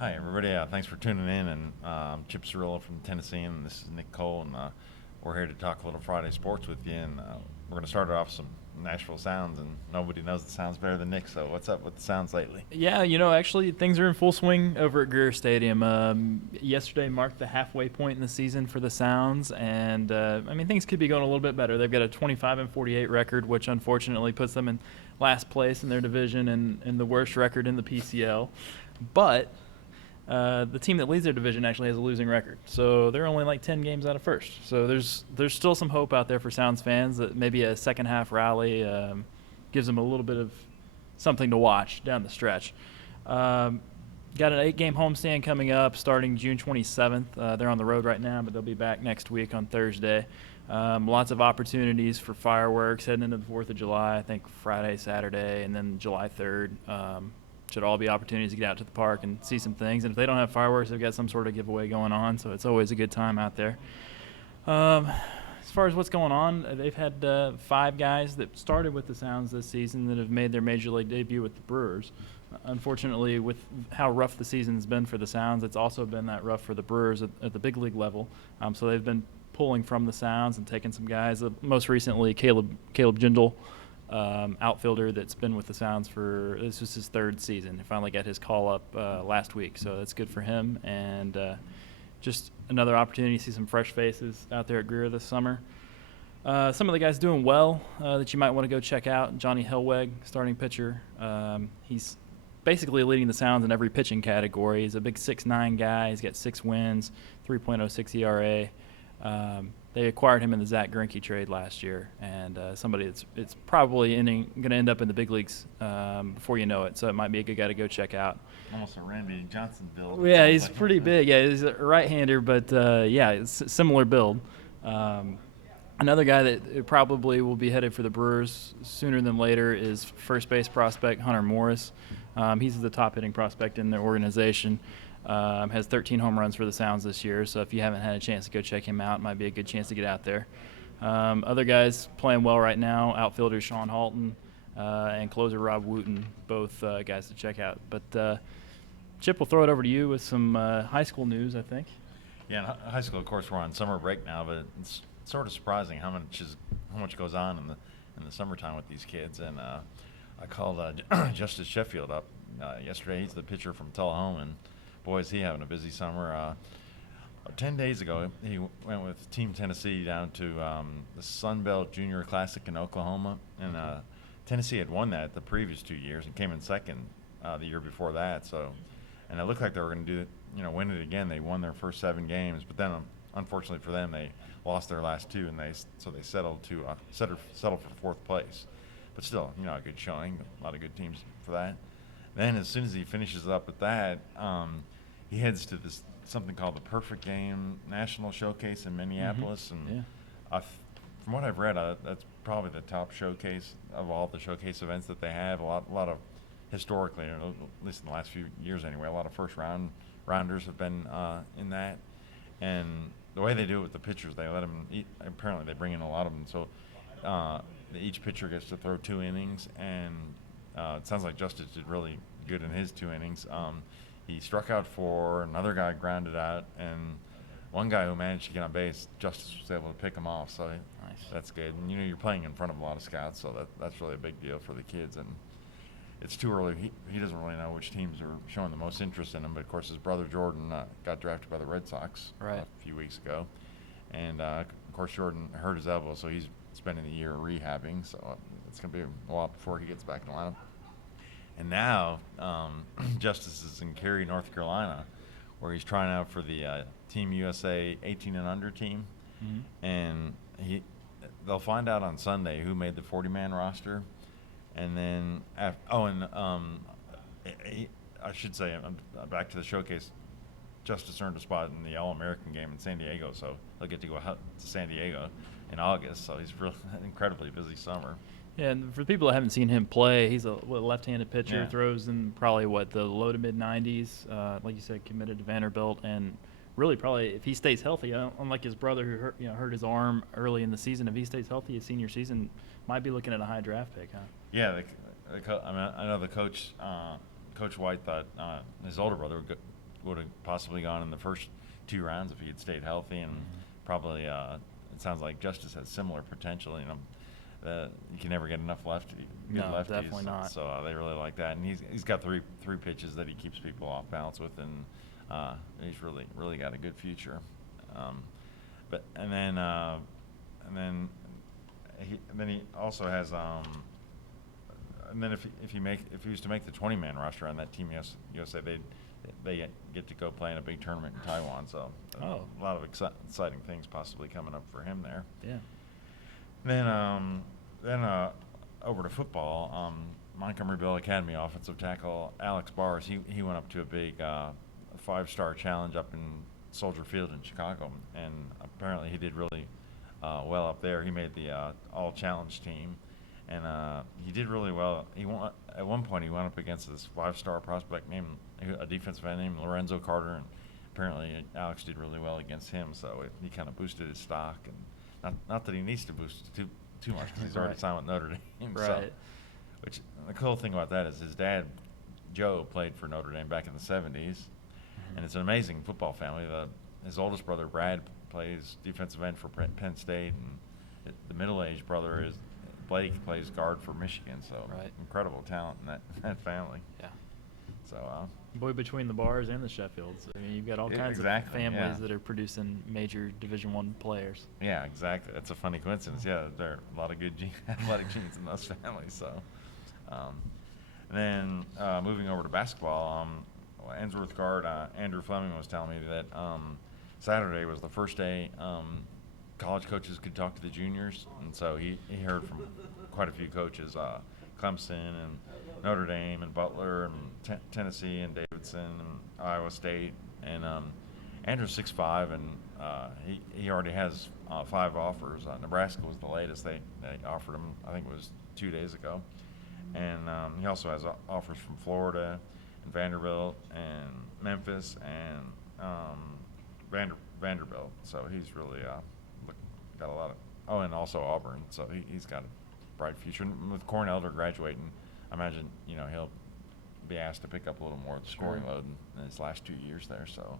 Hi, everybody. Thanks for tuning in. And I'm Chip Cirillo from Tennessean, and this is Nick Cole. And we're here to talk a little Friday sports with you. And we're going to start it off some Nashville Sounds. And nobody knows the Sounds better than Nick. So what's up with the Sounds lately? Yeah, actually, things are in full swing over at Greer Stadium. Yesterday marked the halfway point in the season for the Sounds, and things could be going a little bit better. They've got a 25-48 record, which unfortunately puts them in last place in their division and the worst record in the PCL. But the team that leads their division actually has a losing record, so they're only like 10 games out of first. So there's still some hope out there for Sounds fans that maybe a second half rally gives them a little bit of something to watch down the stretch. Got an 8-game homestand coming up starting June 27th. They're on the road right now, but they'll be back next week on Thursday. Lots of opportunities for fireworks heading into the 4th of July, I think Friday, Saturday, and then July 3rd. Should all be opportunities to get out to the park and see some things. And if they don't have fireworks, they've got some sort of giveaway going on, so it's always a good time out there. As far as what's going on, they've had 5 guys that started with the Sounds this season that have made their major league debut with the Brewers. Unfortunately, with how rough the season's been for the Sounds, it's also been that rough for the Brewers at the big league level. So they've been pulling from the Sounds and taking some guys. Most recently, Caleb Jindal, outfielder that's been with the Sounds this was his 3rd season. He finally got his call up last week, so that's good for him. And just another opportunity to see some fresh faces out there at Greer this summer. Some of the guys doing well that you might want to go check out. Johnny Hellweg, starting pitcher. He's basically leading the Sounds in every pitching category. He's a big 6'9" guy. He's got 6 wins, 3.06 ERA. They acquired him in the Zach Greinke trade last year, and somebody it's probably going to end up in the big leagues before you know it. So it might be a good guy to go check out. Almost a Randy Johnson build. Yeah, he's pretty big. Yeah, he's a right-hander, but it's a similar build. Another guy that probably will be headed for the Brewers sooner than later is first base prospect Hunter Morris. He's the top hitting prospect in their organization. Has 13 home runs for the Sounds this year, so if you haven't had a chance to go check him out, it might be a good chance to get out there. Other guys playing well right now, outfielder Sean Halton and closer Rob Wooten, both guys to check out. But Chip, we'll throw it over to you with some high school news, I think. Yeah, in high school, of course, we're on summer break now, but it's sort of surprising how much goes on in the summertime with these kids. And I called Justus Sheffield up yesterday. He's the pitcher from Tullahoma, and boy, is he having a busy summer. 10 days ago, he went with Team Tennessee down to the Sun Belt Junior Classic in Oklahoma, and Tennessee had won that the previous 2 years and came in second the year before that. So, and it looked like they were going to win it again. They won their first 7 games, but then unfortunately for them, they lost their last 2, and they settled for 4th place. But still, a good showing. A lot of good teams for that. Then, as soon as he finishes up with that, he heads to this something called the Perfect Game National Showcase in Minneapolis, and from what I've read, that's probably the top showcase of all the showcase events that they have. A lot of historically, or at least in the last few years anyway, a lot of first-rounders have been in that. And the way they do it with the pitchers, they let them eat. Apparently, they bring in a lot of them, so each pitcher gets to throw 2 innings, and it sounds like Justus did really good in his 2 innings. He struck out 4, another guy grounded out, and one guy who managed to get on base, Justus was able to pick him off, so that's good. And you're playing in front of a lot of scouts, so that's really a big deal for the kids. And it's too early. He doesn't really know which teams are showing the most interest in him, but of course his brother Jordan got drafted by the Red Sox a few weeks ago, and of course Jordan hurt his elbow, so he's spending the year rehabbing, so it's going to be a while before he gets back in the lineup. And now Justus is in Cary, North Carolina, where he's trying out for the Team USA 18 and under team. Mm-hmm. And they'll find out on Sunday who made the 40-man roster. And then, I should say, back to the showcase, Justus earned a spot in the All-American game in San Diego, so he'll get to go to San Diego in August. So he's really incredibly busy summer. Yeah, and for people that haven't seen him play, he's a left-handed pitcher, throws in probably, the low to mid-90s, like you said, committed to Vanderbilt, and really probably if he stays healthy, unlike his brother who hurt his arm early in the season, if he stays healthy his senior season, might be looking at a high draft pick, huh? Yeah, I know the coach, Coach White, thought his older brother would have possibly gone in the first 2 rounds if he had stayed healthy, and probably it sounds like Justus has similar potential. You can never get enough good lefties. Definitely not. So they really like that, and he's got three pitches that he keeps people off balance with, and he's really got a good future. And then he also has and then if he was to make the 20-man roster on that Team USA, they get to go play in a big tournament in Taiwan. So a lot of exciting things possibly coming up for him there. Yeah. Then over to football, Montgomeryville Academy offensive tackle Alex Bars, he went up to a big 5-star challenge up in Soldier Field in Chicago, and apparently he did really well up there. He made the all-challenge team, and he did really well. At one point he went up against this 5-star prospect named a defensive end named Lorenzo Carter, and apparently Alex did really well against him. So he kind of boosted his stock, and not that he needs to boost it too much because he's already signed with Notre Dame. Right. So, which the cool thing about that is his dad Joe played for Notre Dame back in the 70s, and it's an amazing football family. His oldest brother Brad plays defensive end for Penn State, and the middle-aged brother is Blake, plays guard for Michigan. So incredible talent in that family. Yeah. So boy, between the Bars and the Sheffields, I mean, you've got all kinds of families that are producing major Division I players. Yeah, exactly. That's a funny coincidence. Yeah, there are a lot of good athletic genes in those families. So, and then moving over to basketball, Ainsworth guard Andrew Fleming was telling me that Saturday was the first day college coaches could talk to the juniors, and so he heard from quite a few coaches, Clemson and Notre Dame and Butler and Tennessee and Davidson and Iowa State, and Andrew's 6'5", and he already has 5 offers. Nebraska was the latest they offered him. I think it was 2 days ago, and he also has offers from Florida and Vanderbilt and Memphis and Vanderbilt. So he's really got a lot of and also Auburn. So he's got a bright future. And with Cornell graduating, I imagine he'll be asked to pick up a little more of the scoring load in his last 2 years there. So,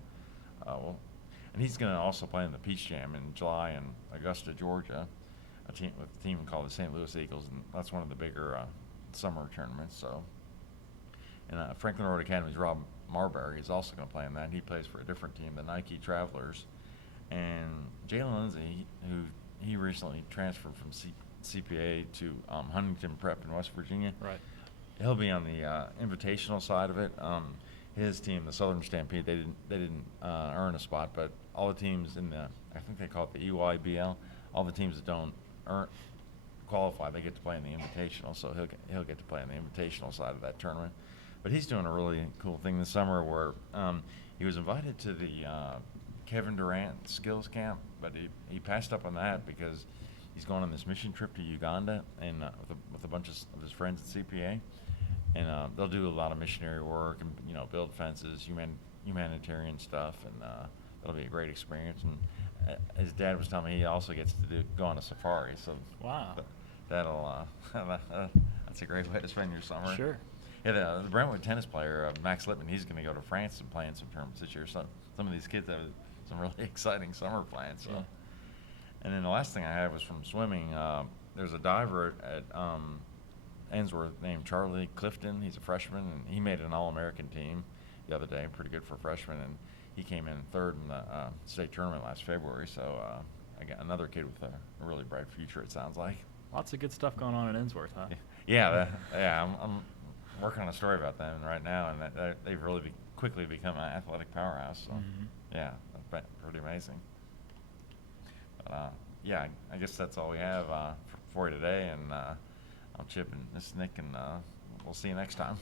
and he's going to also play in the Peach Jam in July in Augusta, Georgia, with a team called the St. Louis Eagles, and that's one of the bigger summer tournaments. So, and Franklin Road Academy's Rob Marbury is also going to play in that. He plays for a different team, the Nike Travelers, and Jalen Lindsay, who he recently transferred from CPA to Huntington Prep in West Virginia. Right. He'll be on the invitational side of it. His team, the Southern Stampede, they didn't earn a spot, but all the teams in I think they call it the EYBL, all the teams that don't qualify, they get to play in the invitational. So he'll get to play in the invitational side of that tournament. But he's doing a really cool thing this summer where he was invited to the Kevin Durant skills camp, but he passed up on that because he's going on this mission trip to Uganda and with a bunch of his friends at CPA, and they'll do a lot of missionary work and build fences, humanitarian stuff, and it'll be a great experience. And his dad was telling me he also gets to go on a safari. So wow, that'll that's a great way to spend your summer. Sure. Yeah, the Brentwood tennis player Max Lippman, he's going to go to France and play in some tournaments this year. So some of these kids have some really exciting summer plans. So. Yeah. And then the last thing I had was from swimming. There's a diver at Ainsworth named Charlie Clifton. He's a freshman, and he made an All-American team the other day, pretty good for a freshman, and he came in third in the state tournament last February. So I got another kid with a really bright future, it sounds like. Lots of good stuff going on in Ainsworth, huh? Yeah, I'm working on a story about them right now, and they've really quickly become an athletic powerhouse. So, yeah, that's pretty amazing. But, yeah, I guess that's all we have for you today, and I'm Chip, and this is Nick, and we'll see you next time.